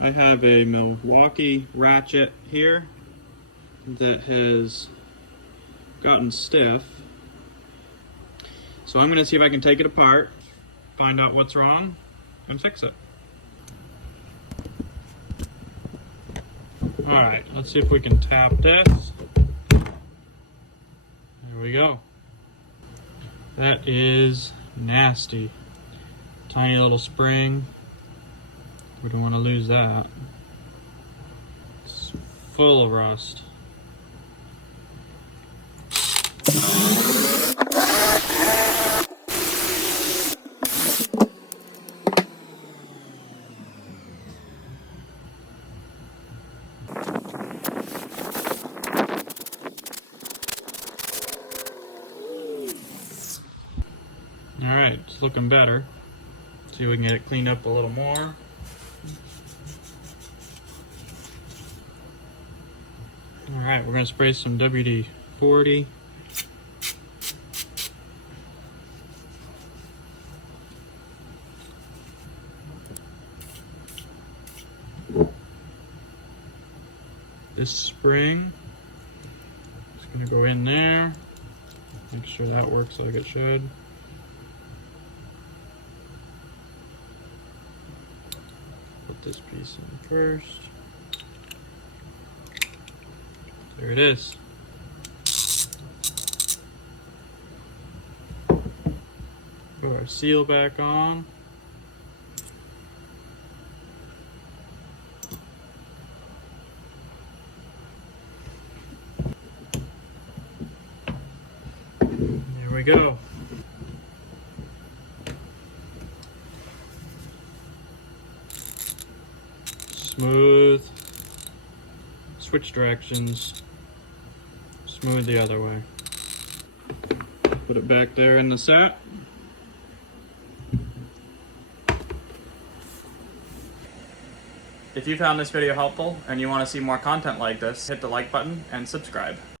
I have a Milwaukee Ratchet here that has gotten stiff. So I'm going to see if I can take it apart, find out what's wrong, and fix it. Alright, let's see if we can tap this. There we go. That is nasty. Tiny little spring. We don't want to lose that. It's full of rust. Alright, it's looking better. See if we can get it cleaned up a little more. Alright, we're going to spray some WD-40. This spring is going to go in there. Make sure that works like it should. Put this piece in first. There it is. Put our seal back on. There we go. Smooth. Switch directions. Smooth the other way. Put it back there in the set. If you found this video helpful and you want to see more content like this, hit the like button and subscribe.